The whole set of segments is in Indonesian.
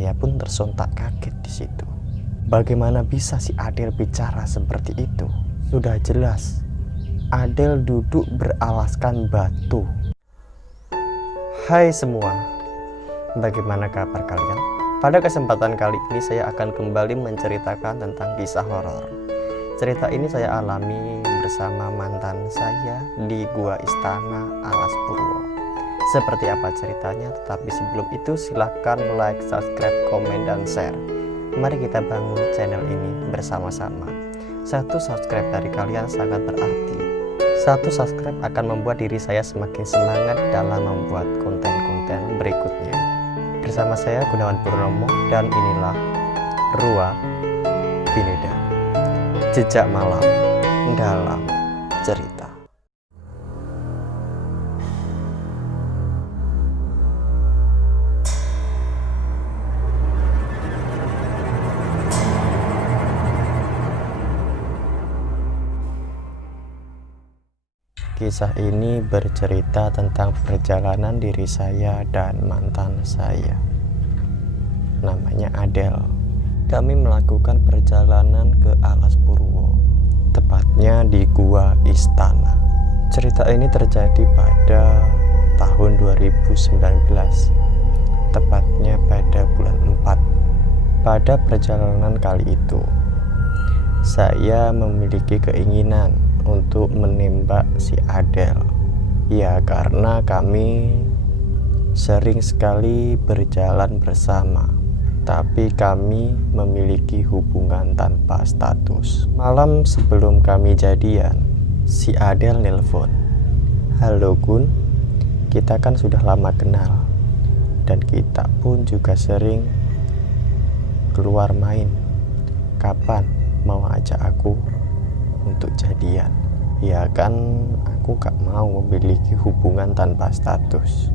Saya pun tersontak kaget di situ. Bagaimana bisa si Adel bicara seperti itu? Sudah jelas Adel duduk beralaskan batu. Hai semua, bagaimana kabar kalian? Pada kesempatan kali ini saya akan kembali menceritakan tentang kisah horor. Cerita ini saya alami bersama mantan saya di Gua Istana Alas Purwo. Seperti apa ceritanya? Tetapi sebelum itu silahkan like, subscribe, komen, dan share. Mari kita bangun channel ini bersama-sama. Satu subscribe dari kalian sangat berarti. Satu subscribe akan membuat diri saya semakin semangat dalam membuat konten-konten berikutnya. Bersama saya Gunawan Purnomo, dan inilah Ruang Bineda, jejak malam dalam cerita. Kisah ini bercerita tentang perjalanan diri saya dan mantan saya. Namanya Adel. Kami melakukan perjalanan ke Alas Purwo, tepatnya di Gua Istana. Cerita ini terjadi pada tahun 2019, tepatnya pada bulan 4. Pada perjalanan kali itu, saya memiliki keinginan untuk menembak si Adel. Ya, karena kami sering sekali berjalan bersama, tapi kami memiliki hubungan tanpa status. Malam sebelum kami jadian, si Adel nelpon. Halo Gun, kita kan sudah lama kenal, dan kita pun juga sering keluar main. Kapan mau ajak aku untuk jadian? Ya kan, aku gak mau memiliki hubungan tanpa status.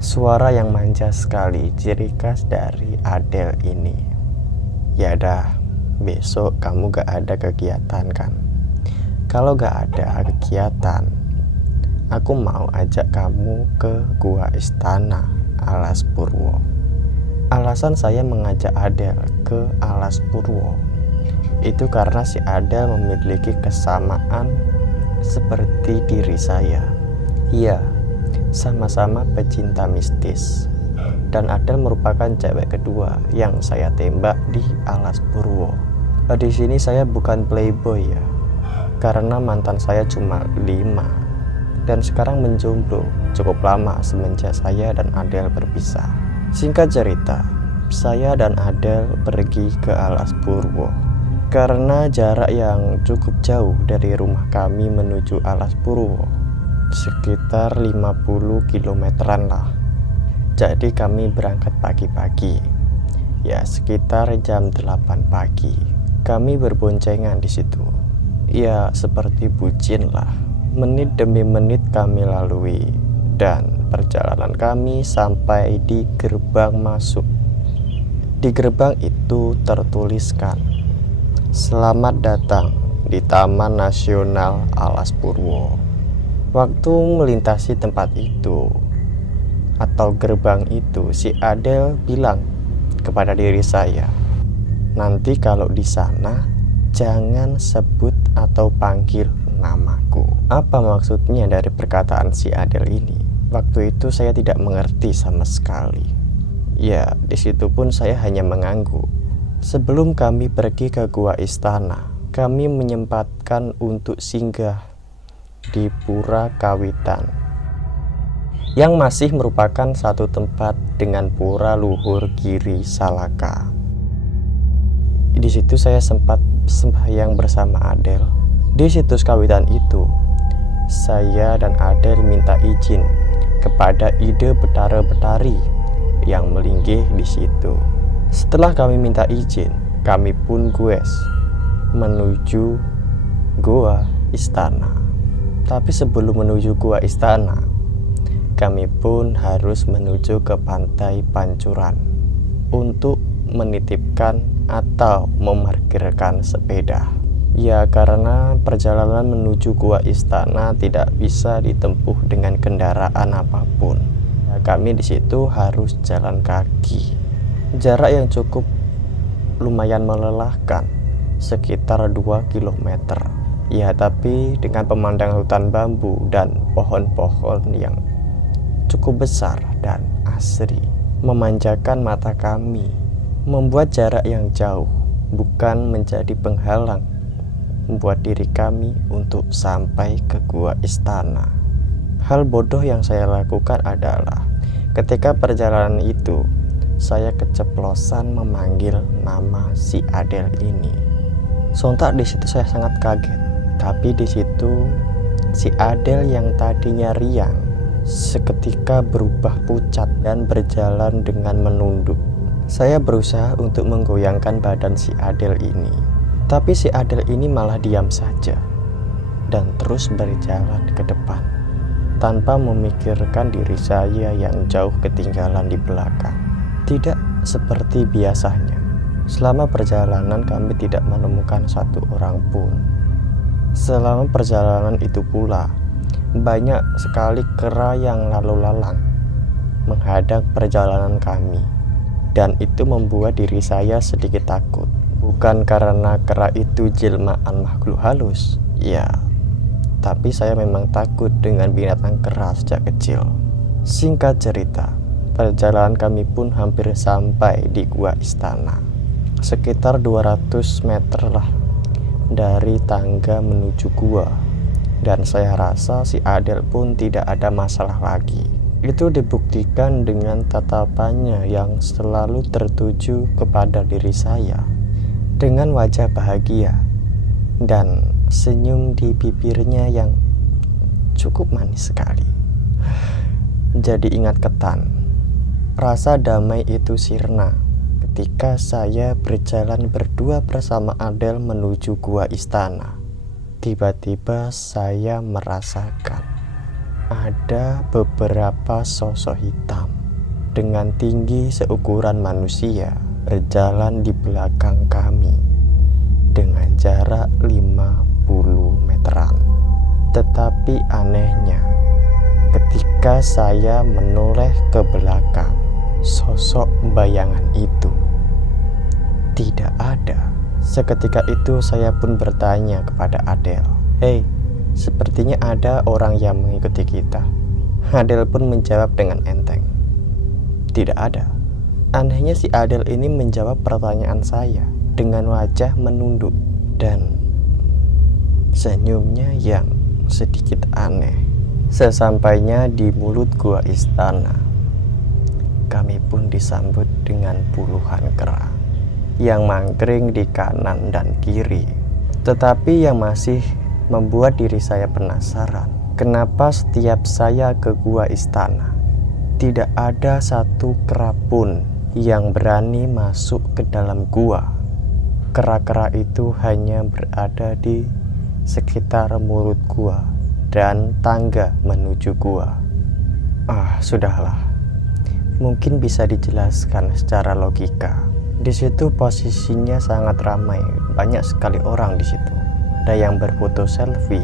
Suara yang manja sekali, ciri khas dari Adel ini. Ya dah, besok kamu gak ada kegiatan kan? Kalau gak ada kegiatan, aku mau ajak kamu ke Gua Istana Alas Purwo. Alasan saya mengajak Adel ke Alas Purwo itu karena si Adel memiliki kesamaan seperti diri saya. Iya, sama-sama pecinta mistis. Dan Adel merupakan cewek kedua yang saya tembak di Alas Purwo. Di sini saya bukan playboy ya, karena mantan saya cuma 5 dan sekarang menjomblo cukup lama semenjak saya dan Adel berpisah. Singkat cerita, saya dan Adel pergi ke Alas Purwo karena jarak yang cukup jauh dari rumah kami menuju Alas Purwo, sekitar 50 kilometeran lah. Jadi kami berangkat pagi-pagi, ya sekitar jam 8 pagi. Kami berboncengan di situ, ya seperti bucin lah. Menit demi menit kami lalui, dan perjalanan kami sampai di gerbang masuk. Di gerbang itu tertuliskan, "Selamat datang di Taman Nasional Alas Purwo." Waktu melintasi tempat itu atau gerbang itu, si Adel bilang kepada diri saya, "Nanti kalau di sana jangan sebut atau panggil namaku." Apa maksudnya dari perkataan si Adel ini? Waktu itu saya tidak mengerti sama sekali. Ya, di situ pun saya hanya mengangguk. Sebelum kami pergi ke Gua Istana, kami menyempatkan untuk singgah di Pura Kawitan, yang masih merupakan satu tempat dengan Pura Luhur Giri Salaka. Di situ saya sempat sembahyang bersama Adel. Di situs kawitan itu, saya dan Adel minta izin kepada Ide Betara-Betari yang melinggih di situ. Setelah kami minta izin, kami pun goes menuju Gua Istana. Tapi sebelum menuju Gua Istana, kami pun harus menuju ke Pantai Pancuran untuk menitipkan atau memarkirkan sepeda. Ya, karena perjalanan menuju Gua Istana tidak bisa ditempuh dengan kendaraan apapun. Ya, kami di situ harus jalan kaki. Jarak yang cukup lumayan melelahkan, sekitar 2 kilometer. Ya, tapi dengan pemandangan hutan bambu dan pohon-pohon yang cukup besar dan asri memanjakan mata kami, membuat jarak yang jauh bukan menjadi penghalang membuat diri kami untuk sampai ke gua istana. Hal bodoh yang saya lakukan adalah ketika perjalanan itu saya keceplosan memanggil nama si Adel ini. Sontak di situ saya sangat kaget, tapi di situ si Adel yang tadinya riang seketika berubah pucat dan berjalan dengan menunduk. Saya berusaha untuk menggoyangkan badan si Adel ini, tapi si Adel ini malah diam saja dan terus berjalan ke depan tanpa memikirkan diri saya yang jauh ketinggalan di belakang. Tidak seperti biasanya, selama perjalanan kami tidak menemukan satu orang pun. Selama perjalanan itu pula, banyak sekali kera yang lalu lalang menghadang perjalanan kami, dan itu membuat diri saya sedikit takut. Bukan karena kera itu jelmaan makhluk halus, ya, tapi saya memang takut dengan binatang kera sejak kecil. Singkat cerita, perjalanan kami pun hampir sampai di gua istana. Sekitar 200 meter lah dari tangga menuju gua, dan saya rasa si Adel pun tidak ada masalah lagi. Itu dibuktikan dengan tatapannya yang selalu tertuju kepada diri saya, dengan wajah bahagia dan senyum di bibirnya yang cukup manis sekali. Jadi ingat ketan, rasa damai itu sirna ketika saya berjalan berdua bersama Adel menuju gua istana. Tiba-tiba saya merasakan ada beberapa sosok hitam dengan tinggi seukuran manusia berjalan di belakang kami dengan jarak 50 meteran. Tetapi anehnya, ketika saya menoleh ke belakang, sosok bayangan itu tidak ada. Seketika itu saya pun bertanya kepada Adel, "Hei, sepertinya ada orang yang mengikuti kita." Adel pun menjawab dengan enteng, "Tidak ada." Anehnya si Adel ini menjawab pertanyaan saya dengan wajah menunduk dan senyumnya yang sedikit aneh. Sesampainya di mulut gua istana, kami pun disambut dengan puluhan kera yang mangkring di kanan dan kiri. Tetapi yang masih membuat diri saya penasaran, kenapa setiap saya ke gua istana tidak ada satu kera pun yang berani masuk ke dalam gua. Kera-kera itu hanya berada di sekitar mulut gua dan tangga menuju gua. Sudahlah. Mungkin bisa dijelaskan secara logika. Di situ posisinya sangat ramai, banyak sekali orang di situ. Ada yang berfoto selfie,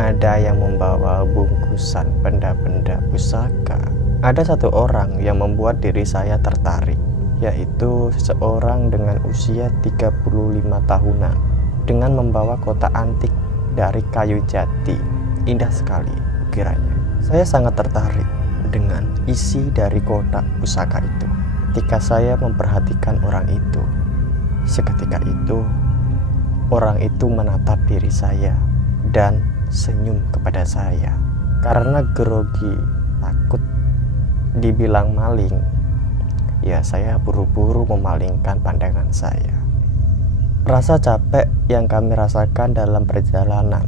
ada yang membawa bungkusan benda-benda pusaka. Ada satu orang yang membuat diri saya tertarik, yaitu seseorang dengan usia 35 tahunan dengan membawa kotak antik dari kayu jati. Indah sekali ukirannya. Saya sangat tertarik dengan isi dari kotak pusaka itu. Ketika saya memperhatikan orang itu, seketika itu orang itu menatap diri saya dan senyum kepada saya. Karena grogi, takut dibilang maling, ya saya buru-buru memalingkan pandangan saya. Rasa capek yang kami rasakan dalam perjalanan,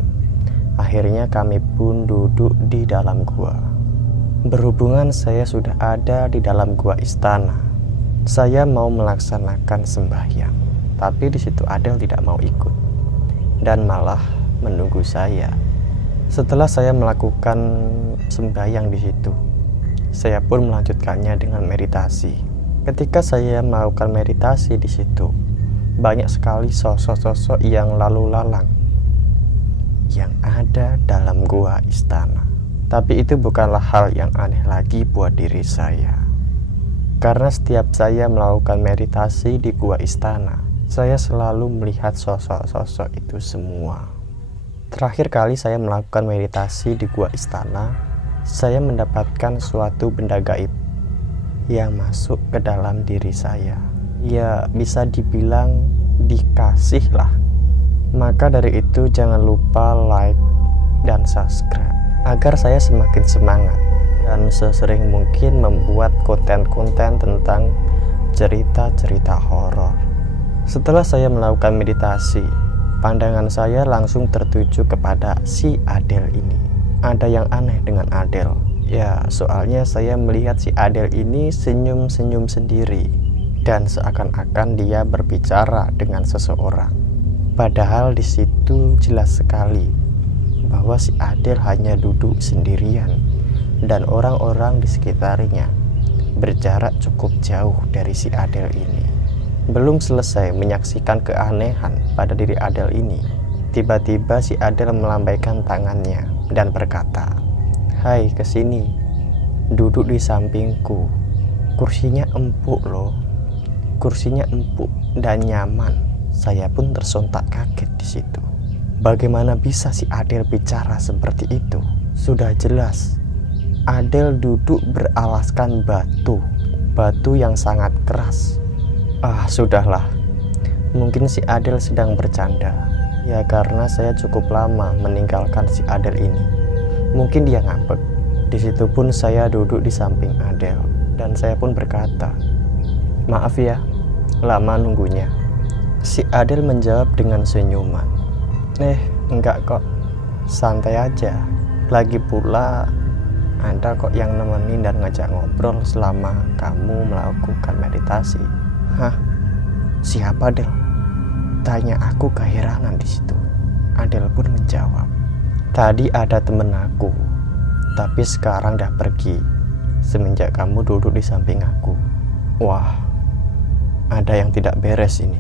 akhirnya kami pun duduk di dalam gua. Berhubungan saya sudah ada di dalam gua istana, saya mau melaksanakan sembahyang, tapi di situ Adel tidak mau ikut dan malah menunggu saya. Setelah saya melakukan sembahyang di situ, saya pun melanjutkannya dengan meditasi. Ketika saya melakukan meditasi di situ, banyak sekali sosok-sosok yang lalu lalang yang ada dalam gua istana. Tapi itu bukanlah hal yang aneh lagi buat diri saya. Karena setiap saya melakukan meditasi di gua istana, saya selalu melihat sosok-sosok itu semua. Terakhir kali saya melakukan meditasi di gua istana, saya mendapatkan suatu benda gaib yang masuk ke dalam diri saya. Ya, bisa dibilang dikasih lah. Maka dari itu jangan lupa like dan subscribe agar saya semakin semangat dan sesering mungkin membuat konten-konten tentang cerita-cerita horor. Setelah saya melakukan meditasi, pandangan saya langsung tertuju kepada si Adel ini. Ada yang aneh dengan Adel. Ya, soalnya saya melihat si Adel ini senyum-senyum sendiri dan seakan-akan dia berbicara dengan seseorang. Padahal di situ jelas sekali bahwa si Adel hanya duduk sendirian dan orang-orang di sekitarnya berjarak cukup jauh dari si Adel ini. Belum selesai menyaksikan keanehan pada diri Adel ini, tiba-tiba si Adel melambaikan tangannya dan berkata, "Hai, kesini, duduk di sampingku. Kursinya empuk loh, kursinya empuk dan nyaman." Saya pun tersontak kaget di situ. Bagaimana bisa si Adel bicara seperti itu? Sudah jelas Adel duduk beralaskan batu yang sangat keras. Sudahlah, mungkin si Adel sedang bercanda. Ya, karena saya cukup lama meninggalkan si Adel ini. Mungkin dia ngambek. Di situ pun saya duduk di samping Adel dan saya pun berkata, "Maaf ya, lama nunggunya." Si Adel menjawab dengan senyuman, "Enggak kok, santai aja. Lagi pula ada kok yang nemenin dan ngajak ngobrol selama kamu melakukan meditasi." "Hah? Siapa, Del?" tanya aku keheranan di situ. Adel pun menjawab, "Tadi ada temen aku, tapi sekarang dah pergi semenjak kamu duduk di samping aku." Wah, ada yang tidak beres ini.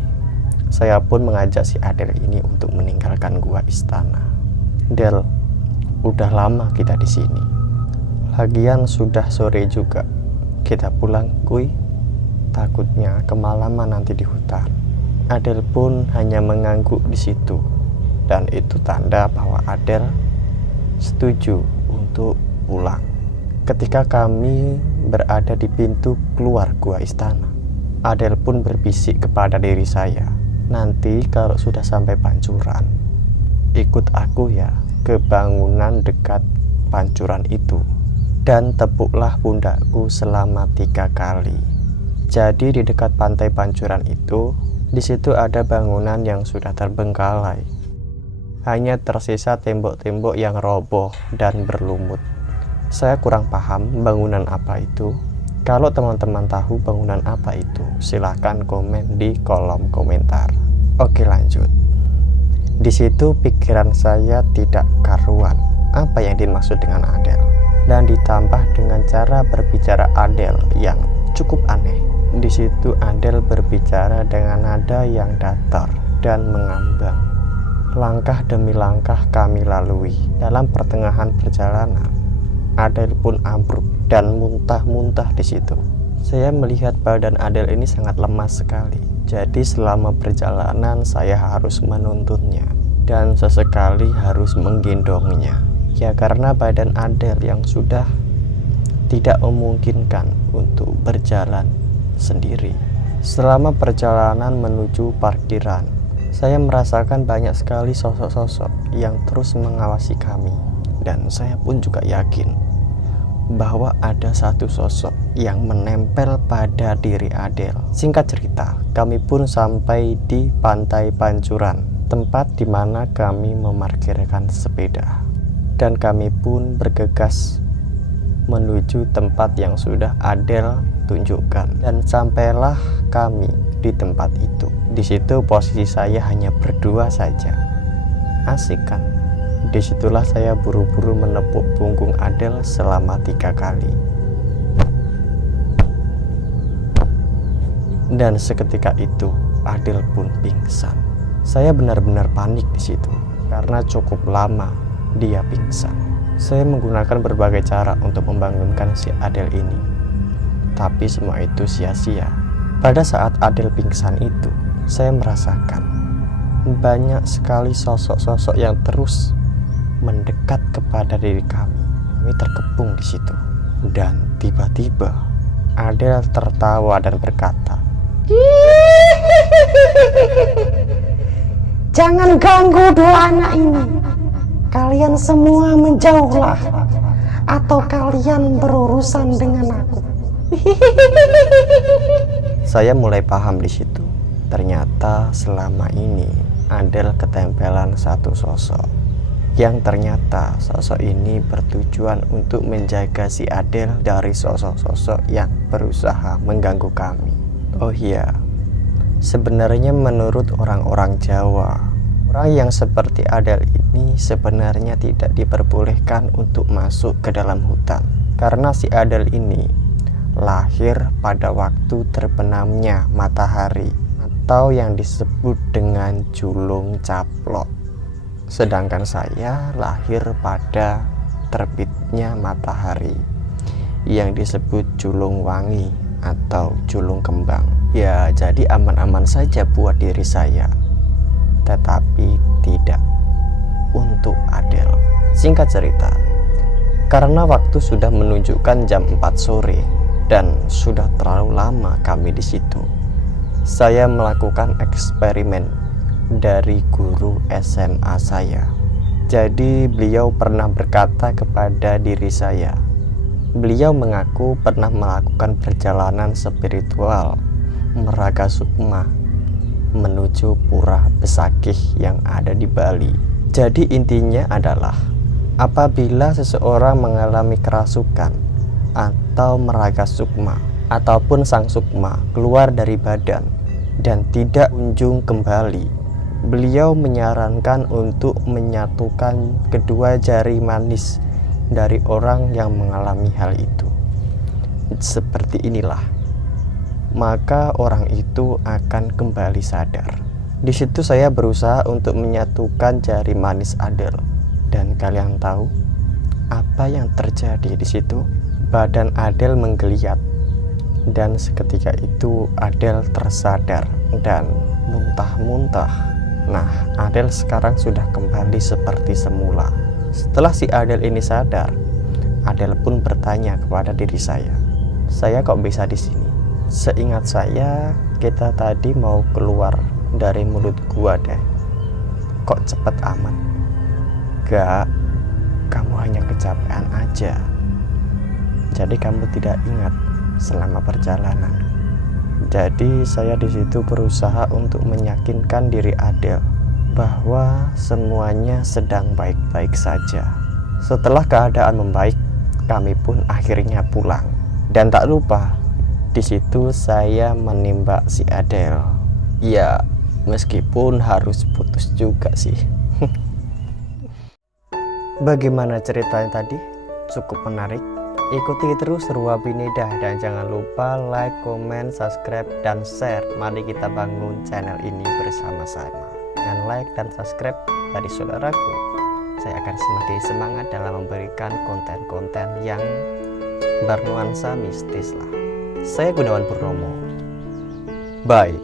Saya pun mengajak si Adel ini untuk meninggalkan gua istana. "Del, udah lama kita di sini. Lagian sudah sore juga. Kita pulang, kuy. Takutnya kemalaman nanti di hutan." Adel pun hanya mengangguk di situ, dan itu tanda bahwa Adel setuju untuk pulang. Ketika kami berada di pintu keluar gua istana, Adel pun berbisik kepada diri saya, "Nanti kalau sudah sampai pancuran, ikut aku ya ke bangunan dekat pancuran itu, dan tepuklah pundakku selama 3 kali." Jadi di dekat pantai pancuran itu, di situ ada bangunan yang sudah terbengkalai. Hanya tersisa tembok-tembok yang roboh dan berlumut. Saya kurang paham bangunan apa itu. Kalau teman-teman tahu bangunan apa itu, silahkan komen di kolom komentar. Oke, lanjut. Di situ pikiran saya tidak karuan apa yang dimaksud dengan Adel, dan ditambah dengan cara berbicara Adel yang cukup aneh. Di situ Adel berbicara dengan nada yang datar dan mengambang. Langkah demi langkah kami lalui. Dalam pertengahan perjalanan, Adel pun ambruk dan muntah-muntah di situ. Saya melihat badan Adel ini sangat lemas sekali. Jadi selama perjalanan saya harus menuntunnya dan sesekali harus menggendongnya. Ya, karena badan Adel yang sudah tidak memungkinkan untuk berjalan sendiri. Selama perjalanan menuju parkiran, saya merasakan banyak sekali sosok-sosok yang terus mengawasi kami, dan saya pun juga yakin bahwa ada satu sosok yang menempel pada diri Adel. Singkat cerita, kami pun sampai di pantai pancuran, tempat di mana kami memarkirkan sepeda, dan kami pun bergegas menuju tempat yang sudah Adel tunjukkan, dan sampailah kami di tempat itu. Di situ posisi saya hanya berdua saja. Asik kan? Disitulah saya buru-buru menepuk punggung Adel selama 3 kali. Dan seketika itu Adel pun pingsan. Saya benar-benar panik di situ karena cukup lama dia pingsan. Saya menggunakan berbagai cara untuk membangunkan si Adel ini. Tapi semua itu sia-sia. Pada saat Adel pingsan itu, saya merasakan banyak sekali sosok-sosok yang terus mendekat kepada diri kami. Kami terkepung di situ. Dan tiba-tiba Adel tertawa dan berkata, "Jangan ganggu dua anak ini. Kalian semua menjauhlah, atau kalian berurusan dengan aku." Saya mulai paham di situ. Ternyata selama ini Adel ketempelan satu sosok, yang ternyata sosok ini bertujuan untuk menjaga si Adel dari sosok-sosok yang berusaha mengganggu kami. Oh iya, sebenarnya menurut orang-orang Jawa, orang yang seperti Adel ini sebenarnya tidak diperbolehkan untuk masuk ke dalam hutan. Karena si Adel ini lahir pada waktu terbenamnya matahari, atau yang disebut dengan julung caplok. Sedangkan saya lahir pada terbitnya matahari, yang disebut julung wangi atau julung kembang. Ya, jadi aman-aman saja buat diri saya, tetapi tidak untuk Adel. Singkat cerita, karena waktu sudah menunjukkan jam 4 sore dan sudah terlalu lama kami di situ, saya melakukan eksperimen dari guru SMA saya. Jadi beliau pernah berkata kepada diri saya, beliau mengaku pernah melakukan perjalanan spiritual Meraga Sukma menuju Pura Besakih yang ada di Bali. Jadi intinya adalah, apabila seseorang mengalami kerasukan atau Meraga Sukma ataupun Sang Sukma keluar dari badan dan tidak kunjung kembali, beliau menyarankan untuk menyatukan kedua jari manis dari orang yang mengalami hal itu. Seperti inilah, maka orang itu akan kembali sadar. Di situ saya berusaha untuk menyatukan jari manis Adel, dan kalian tahu apa yang terjadi di situ? Badan Adel menggeliat, dan seketika itu Adel tersadar dan muntah-muntah. Nah, Adel sekarang sudah kembali seperti semula. Setelah si Adel ini sadar, Adel pun bertanya kepada diri saya kok bisa di sini? Seingat saya, kita tadi mau keluar dari mulut gua deh. Kok cepet amat? Gak, kamu hanya kecapean aja. Jadi kamu tidak ingat selama perjalanan. Jadi saya di situ berusaha untuk meyakinkan diri Adel bahwa semuanya sedang baik-baik saja. Setelah keadaan membaik, kami pun akhirnya pulang. Dan tak lupa, di situ saya menembak si Adel. Ya, meskipun harus putus juga sih. Bagaimana ceritanya tadi? Cukup menarik. Ikuti terus Ruwabinida dan jangan lupa like, komen, subscribe, dan share. Mari kita bangun channel ini bersama-sama. Dengan like dan subscribe dari saudaraku, saya akan semakin semangat dalam memberikan konten-konten yang bernuansa mistis lah. Saya Gunawan Purnomo. Bye.